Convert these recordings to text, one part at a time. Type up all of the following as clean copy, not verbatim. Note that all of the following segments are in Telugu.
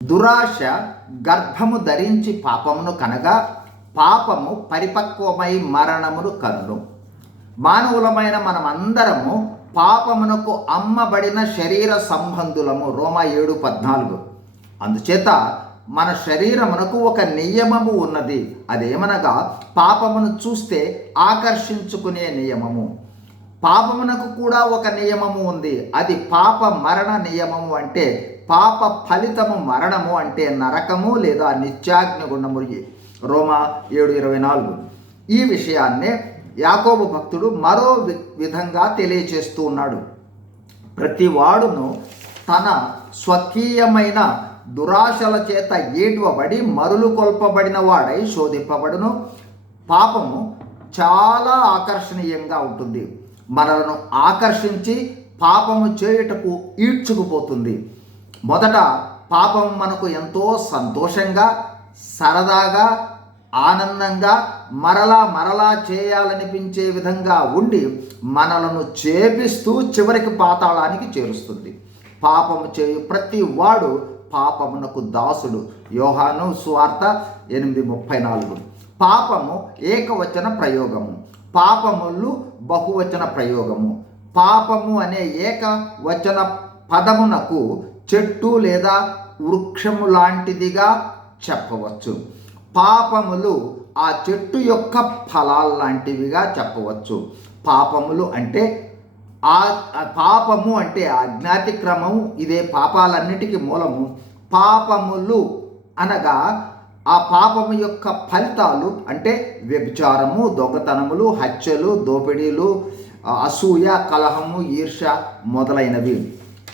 దురాశ గర్భము ధరించి పాపమును కనగా పాపము పరిపక్వమై మరణమును కనును. మానవులమైన మనమందరము పాపమునకు అమ్మబడిన శరీర సంబంధులము. రోమా 7:14. అందుచేత మన శరీరమునకు ఒక నియమము ఉన్నది. అదేమనగా పాపమును చూస్తే ఆకర్షించుకునే నియమము. పాపమునకు కూడా ఒక నియమము ఉంది. అది పాప మరణ నియమము. అంటే పాప ఫలితము మరణము, అంటే నరకము లేదా నిత్యాగ్నిగుండము. రోమా 7:24. ఈ విషయాన్నే యాకోబు భక్తుడు మరో విధంగా తెలియచేస్తూ ఉన్నాడు. ప్రతివాడును తన స్వకీయమైన దురాశల చేత ఏడ్వబడి మరులు కొల్పబడిన వాడై శోధింపబడును. పాపము చాలా ఆకర్షణీయంగా ఉంటుంది. మనలను ఆకర్షించి పాపము చేయుటకు ఈడ్చుకుపోతుంది. మొదట పాపం మనకు ఎంతో సంతోషంగా, సరదాగా, ఆనందంగా, మరలా చేయాలనిపించే విధంగా ఉండి మనలను చేపిస్తూ చివరికి పాతాళానికి చేరుస్తుంది. పాపము చేయు ప్రతి వాడు పాపమునకు దాసుడు. యోహాను సువార్త 8:34. పాపము ఏకవచన ప్రయోగము, పాపములు బహువచన ప్రయోగము. పాపము అనే ఏకవచన పదమునకు చెట్టు లేదా వృక్షము లాంటిదిగా చెప్పవచ్చు. పాపములు ఆ చెట్టు యొక్క ఫలాలు లాంటివిగా చెప్పవచ్చు. పాపములు అంటే పాపము అంటే అజ్ఞాతిక్రమము. ఇదే పాపాలన్నిటికీ మూలము. పాపములు అనగా ఆ పాపము యొక్క ఫలితాలు అంటే వ్యభిచారము, దొంగతనములు, హత్యలు, దోపిడీలు, అసూయ, కలహము, ఈర్ష్య మొదలైనవి.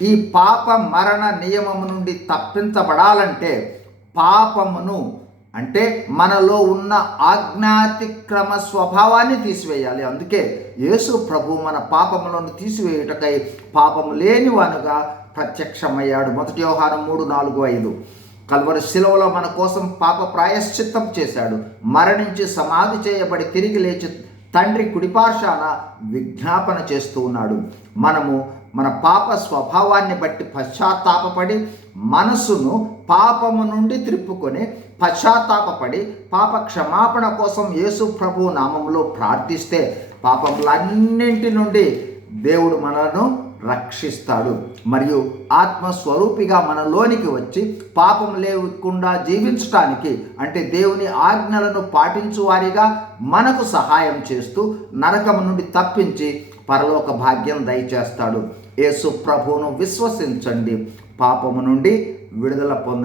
ఈ పాప మరణ నియమము నుండి తప్పించబడాలంటే పాపమును అంటే మనలో ఉన్న ఆజ్ఞాతిక్రమ స్వభావాన్ని తీసివేయాలి. అందుకే యేసు ప్రభు మన పాపములను తీసివేయుటకై పాపము లేనివానుగా ప్రత్యక్షమయ్యాడు. 1 యోహాను 3:4-5. కల్వరి శిలువలో మన కోసం పాప ప్రాయశ్చిత్తం చేశాడు. మరణించి సమాధి చేయబడి తిరిగి లేచి తండ్రి కుడిపార్శాన విజ్ఞాపన చేస్తూ ఉన్నాడు. మనము మన పాప స్వభావాన్ని బట్టి పశ్చాత్తాపపడి మనసును పాపము నుండి త్రిప్పుకొని పశ్చాత్తాపపడి పాప క్షమాపణ కోసం యేసు ప్రభు నామములో ప్రార్థిస్తే పాపములన్నింటి నుండి దేవుడు మనను రక్షిస్తాడు. మరియు ఆత్మస్వరూపిగా మనలోనికి వచ్చి పాపం లేకుండా జీవించటానికి, అంటే దేవుని ఆజ్ఞలను పాటించు వారిగా మనకు సహాయం చేస్తూ నరకము నుండి తప్పించి పరలోక భాగ్యం దయచేస్తాడు. యేసు ప్రభువును విశ్వసించండి, పాపము నుండి విడుదల పొందండి.